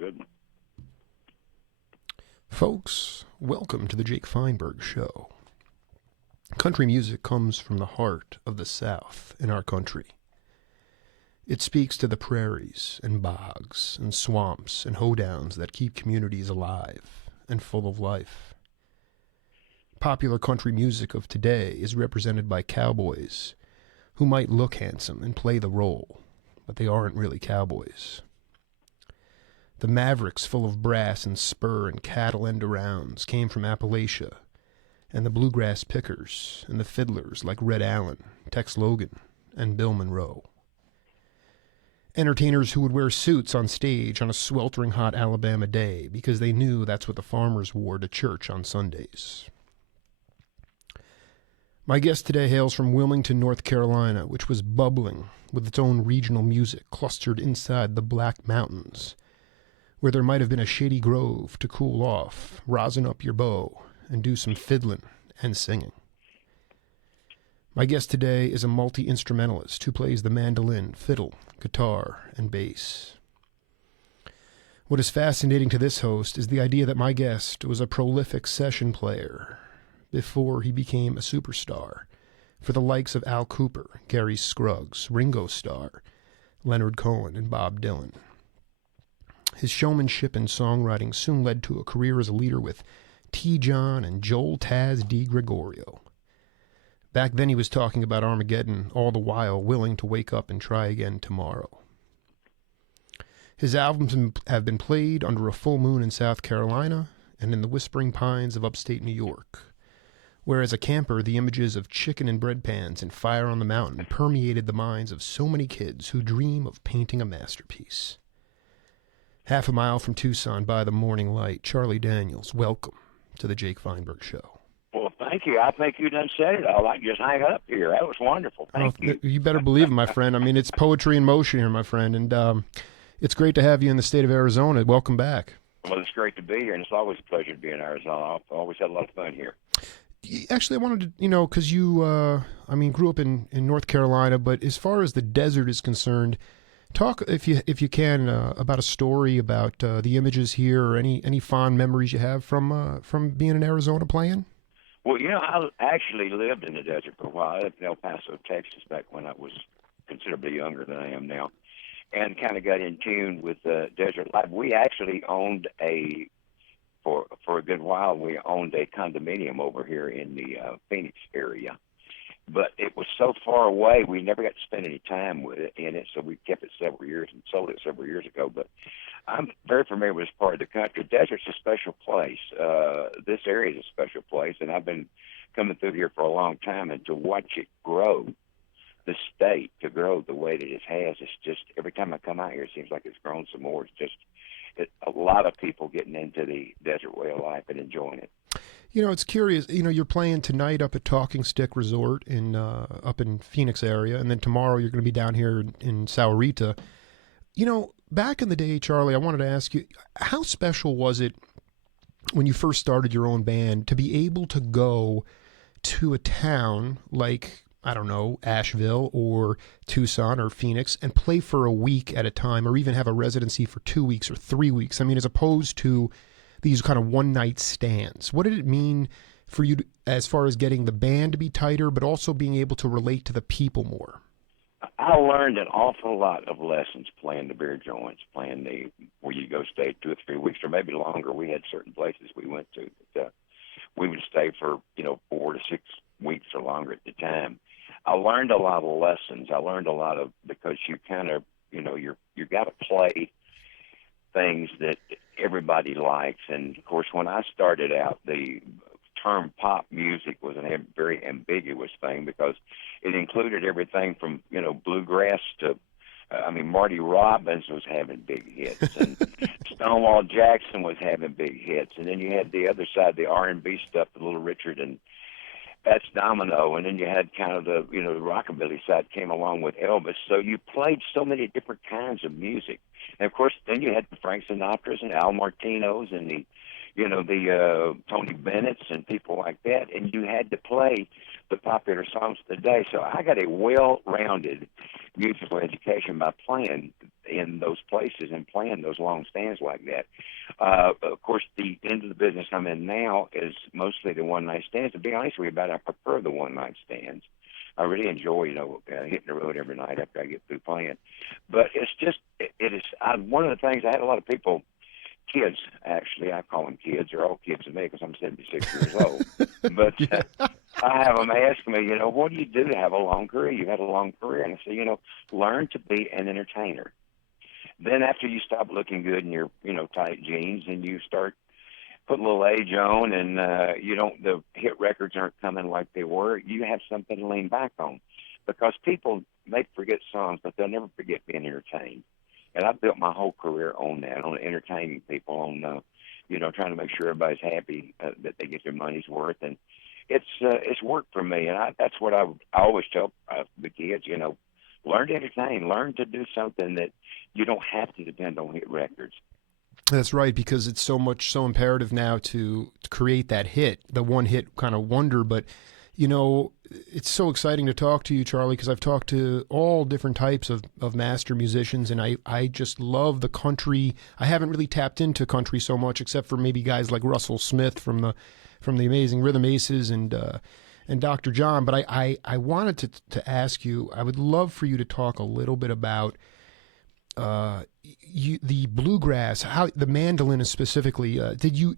good one. Folks, welcome to the Jake Feinberg Show. Country music comes from the heart of the South in our country. It speaks to the prairies and bogs and swamps and hoedowns that keep communities alive and full of life. Popular country music of today is represented by cowboys who might look handsome and play the role, but they aren't really cowboys. The mavericks full of brass and spur and cattle end-arounds came from Appalachia, and the bluegrass pickers and the fiddlers like Red Allen, Tex Logan, and Bill Monroe. Entertainers who would wear suits on stage on a sweltering hot Alabama day because they knew that's what the farmers wore to church on Sundays. My guest today hails from Wilmington, North Carolina, which was bubbling with its own regional music clustered inside the Black Mountains, where there might have been a shady grove to cool off, rosin up your bow, and do some fiddlin and singing. My guest today is a multi-instrumentalist who plays the mandolin, fiddle, guitar, and bass. What is fascinating to this host is the idea that my guest was a prolific session player before he became a superstar for the likes of Al Cooper, Gary Scruggs, Ringo Starr, Leonard Cohen, and Bob Dylan. His showmanship and songwriting soon led to a career as a leader with T. John and Joel Taz D. Gregorio. Back then he was talking about Armageddon, all the while willing to wake up and try again tomorrow. His albums have been played under a full moon in South Carolina and in the whispering pines of upstate New York, where as a camper the images of chicken and bread pans and fire on the mountain permeated the minds of so many kids who dream of painting a masterpiece. Half a mile from Tucson by the morning light, Charlie Daniels, welcome to the Jake Feinberg Show. Well, thank you. I think you done said it all. I can just hang up here. That was wonderful. Thank you. You better believe it, my friend. I mean, it's poetry in motion here, my friend, and it's great to have you in the state of Arizona. Welcome back. Well, it's great to be here, and it's always a pleasure to be in Arizona. I've always had a lot of fun here. Actually, I wanted to, because you, grew up in North Carolina, but as far as the desert is concerned, talk, if you can, about a story about the images here, or any fond memories you have from being in Arizona playing. Well, I actually lived in the desert for a while. I lived in El Paso, Texas, back when I was considerably younger than I am now, and kind of got in tune with desert life. We actually owned for a good while, we owned a condominium over here in the Phoenix area. But it was so far away, we never got to spend any time with it in it, so we kept it several years and sold it several years ago. But I'm very familiar with this part of the country. Desert's a special place. This area is a special place, and I've been coming through here for a long time, and to watch it grow, the state to grow the way that it has, it's just, every time I come out here, it seems like it's grown some more. It's just a lot of people getting into the desert way of life and enjoying it. It's curious. You're playing tonight up at Talking Stick Resort up in Phoenix area, and then tomorrow you're going to be down here in Sahuarita. Back in the day, Charlie, I wanted to ask you, how special was it when you first started your own band to be able to go to a town like, I don't know, Asheville or Tucson or Phoenix and play for a week at a time, or even have a residency for 2 weeks or 3 weeks? I mean, as opposed to these kind of one-night stands. What did it mean for you as far as getting the band to be tighter, but also being able to relate to the people more? I learned an awful lot of lessons playing the beer joints, where you go stay 2 or 3 weeks or maybe longer. We had certain places we went to that we would stay for 4 to 6 weeks or longer at the time. I learned a lot of lessons. I learned a lot because you kind of you got to play things that everybody likes. And of course, when I started out, the term pop music was a very ambiguous thing because it included everything from bluegrass to Marty Robbins was having big hits, and Stonewall Jackson was having big hits, and then you had the other side, the R&B stuff, the Little Richard and Fats Domino, and then you had kind of the the rockabilly side came along with Elvis. So you played so many different kinds of music, and of course then you had the Frank Sinatras and Al Martinos and the the Tony Bennett's and people like that, and you had to play the popular songs of the day. So I got a well-rounded musical education by playing in those places and playing those long stands like that. Of course, the end of the business I'm in now is mostly the one-night stands. To be honest with you about it, I prefer the one-night stands. I really enjoy, hitting the road every night after I get through playing. But it's just, one of the things, I had a lot of people, kids, actually, I call them kids. They're all kids to me because I'm 76 years old. But I have them ask me, what do you do to have a long career? You've had a long career. And I say, learn to be an entertainer. Then after you stop looking good in your, tight jeans and you start putting a little age on and the hit records aren't coming like they were, you have something to lean back on. Because people may forget songs, but they'll never forget being entertained. And I built my whole career on that, on entertaining people, on trying to make sure everybody's happy, that they get their money's worth, and it's worked for me. And that's what I always tell the kids, learn to entertain, learn to do something that you don't have to depend on hit records. That's right, because it's so imperative now to create that hit, the one hit kind of wonder. But it's so exciting to talk to you, Charlie, because I've talked to all different types of master musicians, and I just love the country. I haven't really tapped into country so much, except for maybe guys like Russell Smith from the amazing Rhythm Aces and Dr. John. But I wanted to ask you, I would love for you to talk a little bit about the bluegrass, how the mandolin is specifically. Did you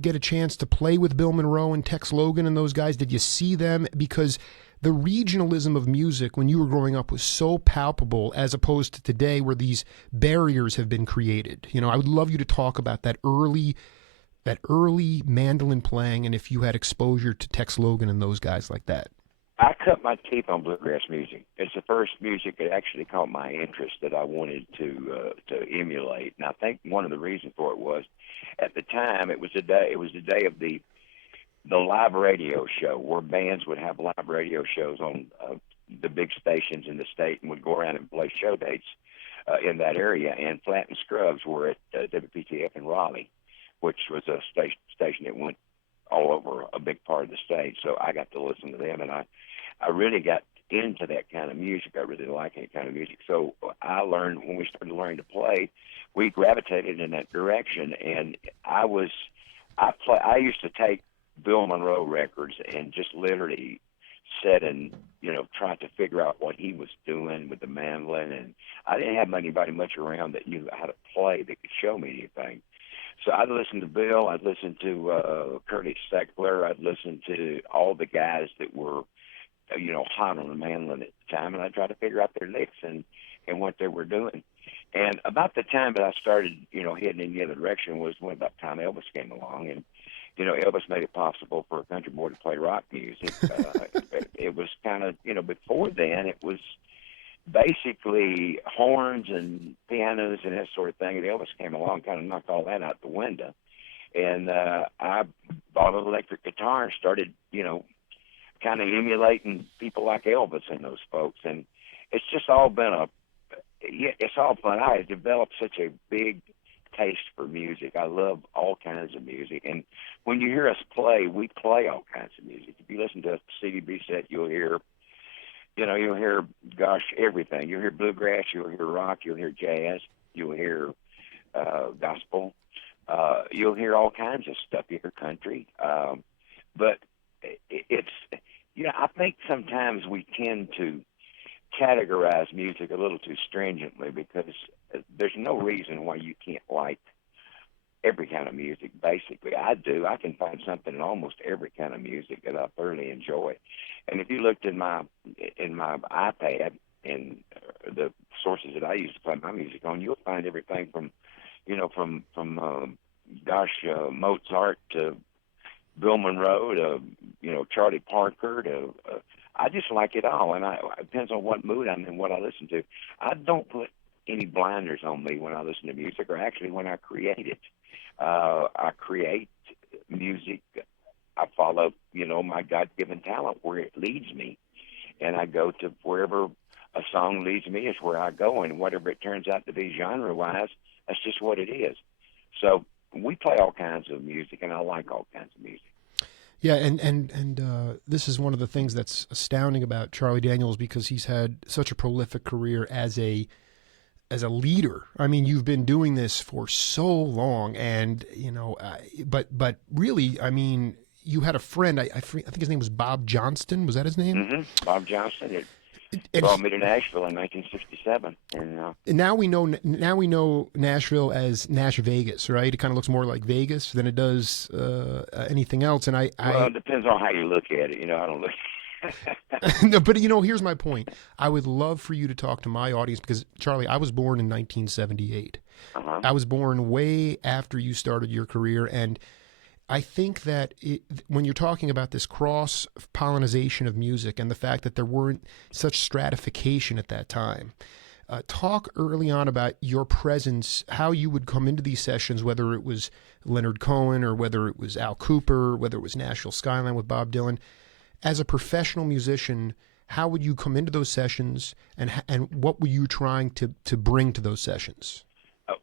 get a chance to play with Bill Monroe and Tex Logan and those guys? Did you see them? Because the regionalism of music when you were growing up was so palpable, as opposed to today where these barriers have been created. I would love you to talk about that early mandolin playing, and if you had exposure to Tex Logan and those guys like that. I cut my teeth on bluegrass music. It's the first music that actually caught my interest that I wanted to emulate. And I think one of the reasons for it was, at the time, it was the day of the live radio show, where bands would have live radio shows on the big stations in the state and would go around and play show dates in that area. And Flat and Scruggs were at WPTF in Raleigh, which was a station that went all over a big part of the state. So I got to listen to them, and I really got into that kind of music. I really like that kind of music. So I learned, when we started learning to play, we gravitated in that direction. And I used to take Bill Monroe records and just literally sit and, try to figure out what he was doing with the mandolin. And I didn't have anybody much around that knew how to play that could show me anything. So I'd listen to Bill, I'd listen to Curtis Steckler, I'd listen to all the guys that were, hot on the mandolin at the time, and I'd try to figure out their licks and what they were doing. And about the time that I started, heading in the other direction was when about the time Elvis came along, and, Elvis made it possible for a country boy to play rock music. It was kind of, before then it was basically horns and pianos and that sort of thing. And Elvis came along, kind of knocked all that out the window. And I bought an electric guitar and started, kind of emulating people like Elvis and those folks. And it's just all been it's all fun. I have developed such a big taste for music. I love all kinds of music. And when you hear us play, we play all kinds of music. If you listen to a CDB set, you'll hear everything. You'll hear bluegrass, you'll hear rock, you'll hear jazz, you'll hear gospel. You'll hear all kinds of stuff. You hear country. But it's, I think sometimes we tend to categorize music a little too stringently, because there's no reason why you can't like every kind of music. Basically, I do. I can find something in almost every kind of music that I thoroughly enjoy. And if you looked in my iPad and the sources that I use to play my music on, you'll find everything from Mozart to Bill Monroe to Charlie Parker to I just like it all, and it depends on what mood I'm in, what I listen to. I don't put any blinders on me when I listen to music, or actually when I create it. I create music. I follow, my God-given talent where it leads me, and I go to wherever a song leads me is where I go, and whatever it turns out to be genre-wise, that's just what it is. So we play all kinds of music, and I like all kinds of music. Yeah, and this is one of the things that's astounding about Charlie Daniels, because he's had such a prolific career as a leader. I mean, you've been doing this for so long, and but really, I mean, you had a friend. I think his name was Bob Johnston. Was that his name? Mm-hmm. Bob Johnston. It brought me to Nashville in 1967, and now we know Nashville as Nash Vegas, right? It kind of looks more like Vegas than it does anything else. And well, it depends on how you look at it. I don't look. No, but here's my point. I would love for you to talk to my audience, because Charlie, I was born in 1978. Uh-huh. I was born way after you started your career, and I think that when you're talking about this cross-pollination of music and the fact that there weren't such stratification at that time, talk early on about your presence, how you would come into these sessions, whether it was Leonard Cohen or whether it was Al Cooper, whether it was Nashville Skyline with Bob Dylan. As a professional musician, how would you come into those sessions, and what were you trying to bring to those sessions?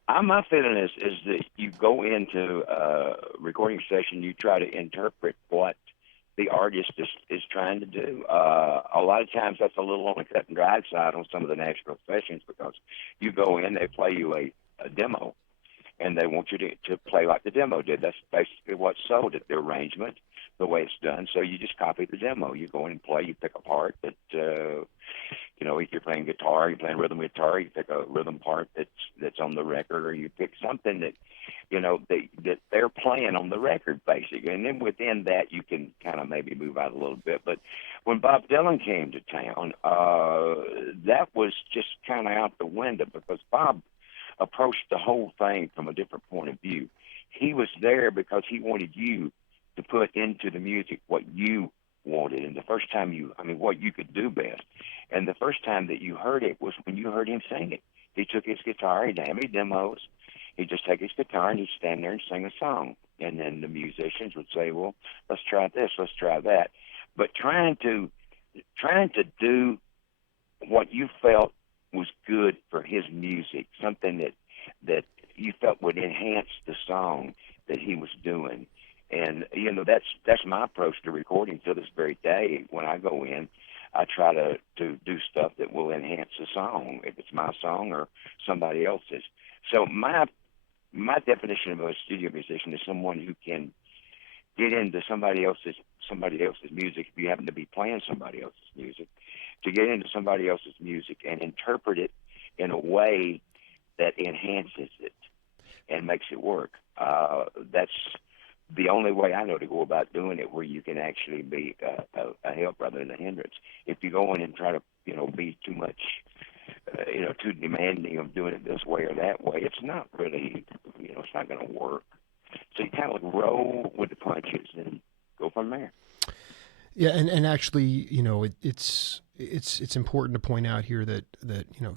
My feeling is that you go into a recording session, you try to interpret what the artist is trying to do. A lot of times that's a little on the cut and dried side on some of the Nashville sessions, because you go in, they play you a demo, and they want you to play like the demo did. That's basically what sold it, the arrangement, the way it's done. So you just copy the demo. You go in and play, you pick a part that, if you're playing guitar, you're playing rhythm guitar, you pick a rhythm part that's on the record, or you pick something that, that they're playing on the record, basically. And then within that, you can kind of maybe move out a little bit. But when Bob Dylan came to town, that was just kind of out the window, because Bob approached the whole thing from a different point of view. He was there because he wanted you to put into the music what you wanted, and the first time what you could do best. And the first time that you heard it was when you heard him sing it. He took his guitar, he didn't have any demos. He'd just take his guitar and he'd stand there and sing a song. And then the musicians would say, well, let's try this, let's try that. But trying to do what you felt was good for his music, something that you felt would enhance the song that he was doing. And that's my approach to recording to this very day. When I go in, I try to do stuff that will enhance the song, if it's my song or somebody else's. So my definition of a studio musician is someone who can get into somebody else's music, if you happen to be playing somebody else's music, to get into somebody else's music and interpret it in a way that enhances it and makes it work. That's the only way I know to go about doing it, where you can actually be a help rather than a hindrance. If you go in and try to, be too much, too demanding of doing it this way or that way, it's not really, it's not going to work. So you kind of roll with the punches and go from there. Yeah, and actually, it's important to point out here that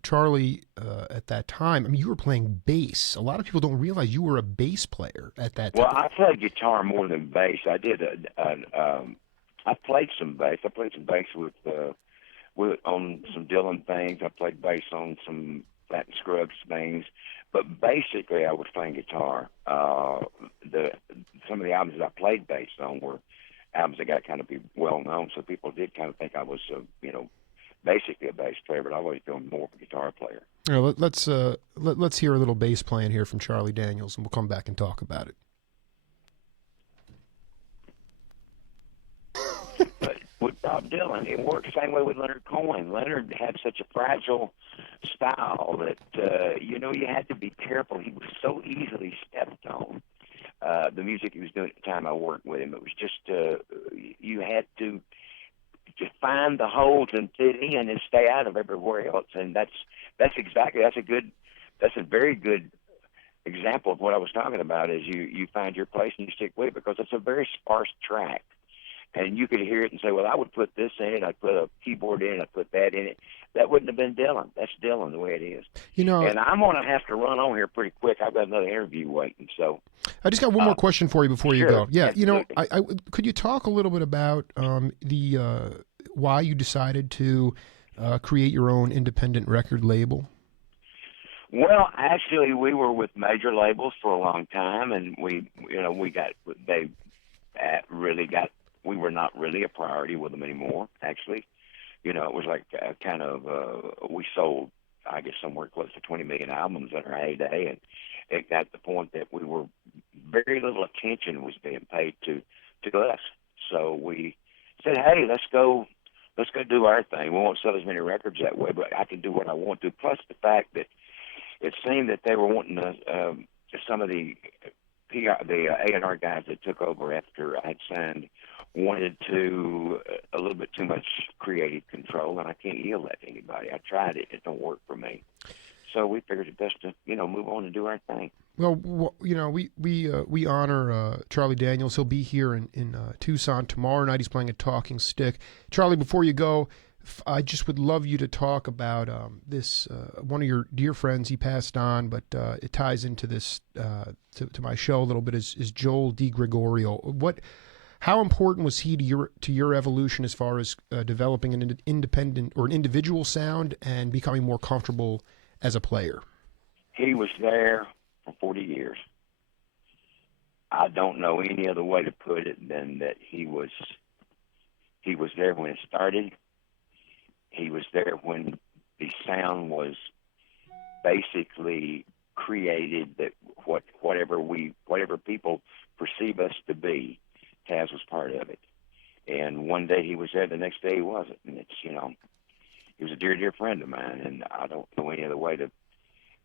Charlie at that time, I mean, you were playing bass. A lot of people don't realize you were a bass player at that time. Well, I played guitar more than bass. I did. I played some bass. I played some bass with on some Dylan things. I played bass on some Flat and Scruggs things. But basically, I was playing guitar. Some of the albums that I played bass on were albums that got kind of be well known, so people did kind of think I was, basically a bass player, but I was doing more of a guitar player. All right, let's hear a little bass playing here from Charlie Daniels, and we'll come back and talk about it. But with Bob Dylan, it worked the same way with Leonard Cohen. Leonard had such a fragile style that you had to be careful. He was so easily stepped on. The music he was doing at the time I worked with him, it was just you had to find the holes and fit in and stay out of everywhere else. And that's a very good example of what I was talking about. Is you find your place and you stick with it, because it's a very sparse track. And you could hear it and say, well, I would put this in it, I'd put a keyboard in it, I'd put that in it. That wouldn't have been Dylan. That's Dylan the way it is. And I'm going to have to run on here pretty quick. I've got another interview waiting. So I just got one more question for you before you go. Yeah, absolutely. I could you talk a little bit about why you decided to create your own independent record label? Well, actually, we were with major labels for a long time, and they really got. We were not really a priority with them anymore. Actually, it was like we sold, I guess, somewhere close to 20 million albums in our heyday, and it got to the point that we were very little attention was being paid to us. So we said, hey, let's go do our thing. We won't sell as many records that way, but I can do what I want to. Plus the fact that it seemed that they were wanting some of the A&R guys that took over after I had signed wanted to a little bit too much creative control, and I can't yield that to anybody. I tried it; it don't work for me. So we figured it best to move on and do our thing. Well, we honor Charlie Daniels. He'll be here in Tucson tomorrow night. He's playing a talking stick. Charlie, before you go, I just would love you to talk about this. One of your dear friends, he passed on, but it ties into this to my show a little bit. Is Joel DiGregorio? How important was he to your evolution as far as developing an independent or an individual sound and becoming more comfortable as a player? He was there for 40 years. I don't know any other way to put it than that he was there when it started. He was there when the sound was basically created, that whatever people perceive us to be, Taz was part of it. And one day he was there, the next day he wasn't. And it's, he was a dear, dear friend of mine, and I don't know any other way to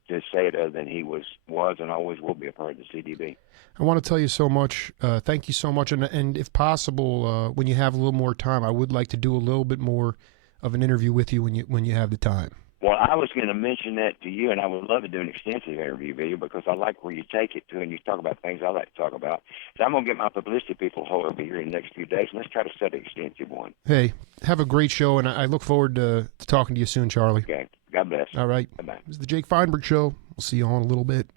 say it other than he was and always will be a part of the CDB. I want to tell you so much. Thank you so much. And if possible, when you have a little more time, I would like to do a little bit more of an interview with you when you have the time. Well, I was going to mention that to you, and I would love to do an extensive interview with you because I like where you take it to, and you talk about things I like to talk about. So I'm going to get my publicity people over here in the next few days, and let's try to set an extensive one. Hey, have a great show, and I look forward to talking to you soon, Charlie. Okay. God bless. All right. Bye-bye. This is the Jake Feinberg Show. We'll see you all in a little bit.